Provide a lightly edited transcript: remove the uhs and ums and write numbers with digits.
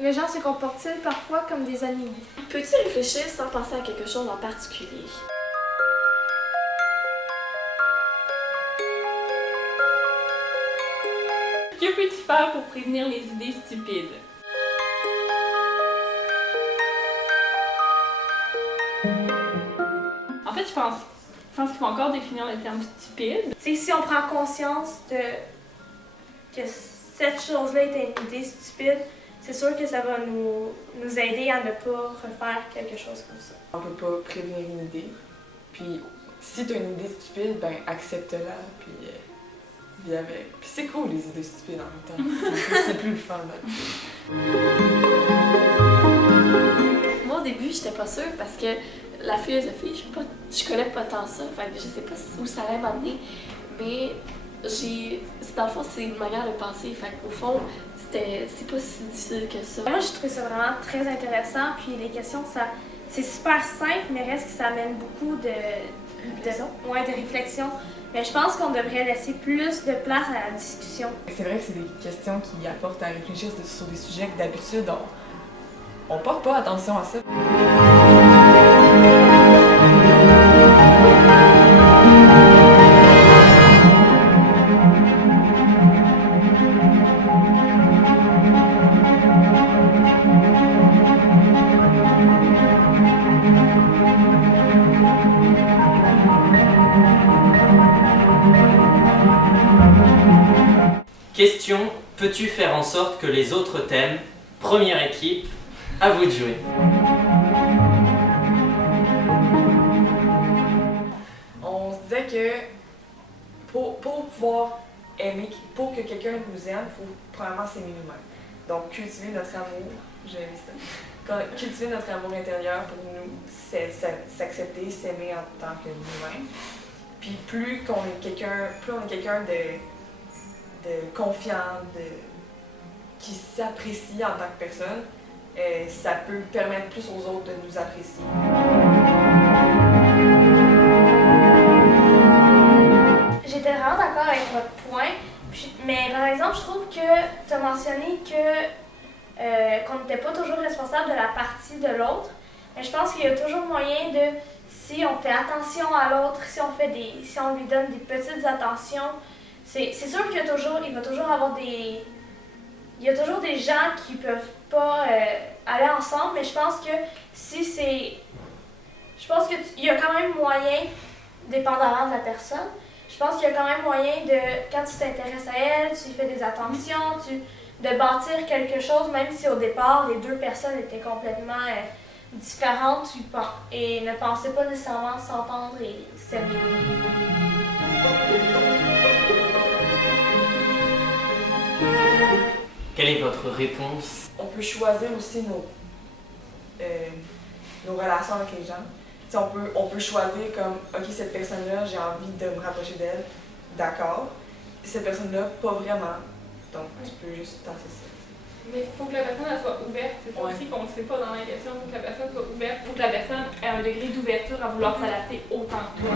Les gens se comportent-ils parfois comme des animaux? Peux-tu réfléchir sans penser à quelque chose en particulier? Que peux-tu faire pour prévenir les idées stupides? En fait, je pense qu'il faut encore définir le terme stupide. C'est si on prend conscience que cette chose-là est une idée stupide, c'est sûr que ça va nous aider à ne pas refaire quelque chose comme ça. On peut pas prévenir une idée. Puis si tu as une idée stupide, ben accepte-la, puis vis avec. Puis c'est cool les idées stupides en même temps. C'est plus le fun là. Moi au début j'étais pas sûre parce que la philosophie, je connais pas tant ça, fait que je sais pas où ça allait m'amener, mais dans le fond c'est une manière de penser, fait qu'au fond c'est pas si difficile que ça. Moi je trouve ça vraiment très intéressant, puis les questions c'est super simple, mais reste que ça amène beaucoup de réflexion. Mais je pense qu'on devrait laisser plus de place à la discussion. C'est vrai que c'est des questions qui apportent à réfléchir sur des sujets que d'habitude on porte pas attention à ça. Question, peux-tu faire en sorte que les autres t'aiment? Première équipe, à vous de jouer. On se disait que pour pouvoir aimer, pour que quelqu'un nous aime, il faut premièrement s'aimer nous-mêmes. Donc cultiver notre amour, j'ai aimé ça. Cultiver notre amour intérieur pour nous, s'accepter, s'aimer en tant que nous-mêmes. Puis plus on est quelqu'un de confiant, qui s'apprécie en tant que personne, ça peut permettre plus aux autres de nous apprécier. J'étais vraiment d'accord avec votre point, mais par exemple, je trouve que tu as mentionné qu'on n'était pas toujours responsable de la partie de l'autre, mais je pense qu'il y a toujours moyen de, si on fait attention à l'autre, si on lui donne des petites attentions, c'est sûr qu'il va toujours avoir il y a toujours des gens qui peuvent pas aller ensemble, mais je pense que il y a quand même moyen, dépendamment de la personne, je pense qu'il y a quand même moyen de, quand tu t'intéresses à elle, tu lui fais des attentions, de bâtir quelque chose, même si au départ, les deux personnes étaient complètement différentes et ne pensaient pas nécessairement s'entendre et s'aimer. Quelle est votre réponse? On peut choisir aussi nos relations avec les gens. T'sais, on peut choisir comme, ok, cette personne-là, j'ai envie de me rapprocher d'elle, d'accord. Cette personne-là, pas vraiment. Donc, tu peux juste tasser ça. Mais il faut que la personne elle soit ouverte. C'est ça aussi qu'on ne sait pas dans la question. Il faut que la personne soit ouverte. Il faut que la personne ait un degré d'ouverture à vouloir s'adapter autant que toi.